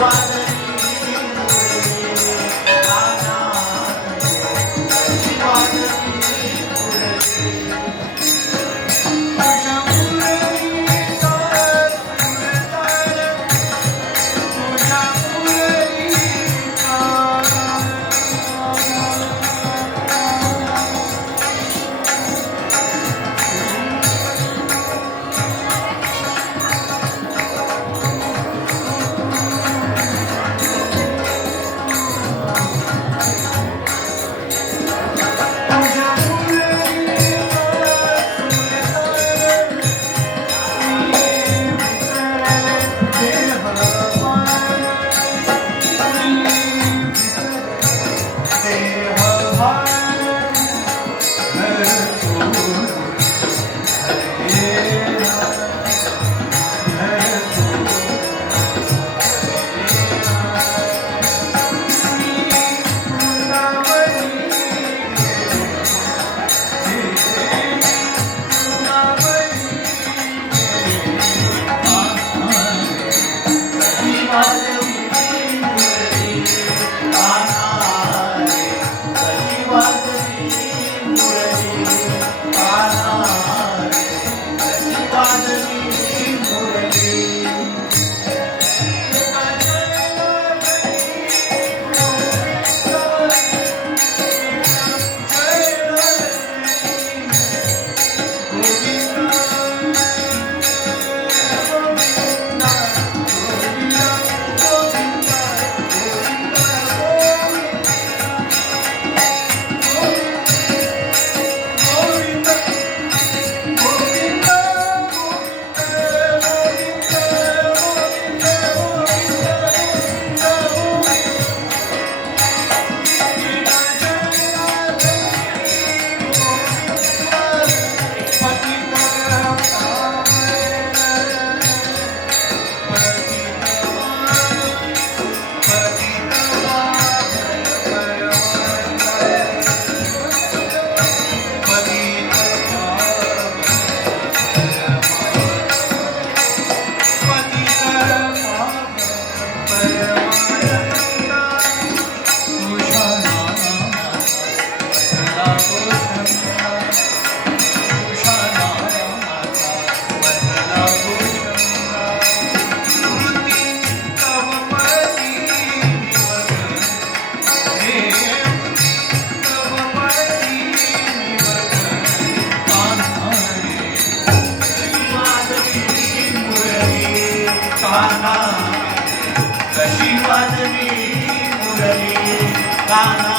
one. काना कशी मुरली काना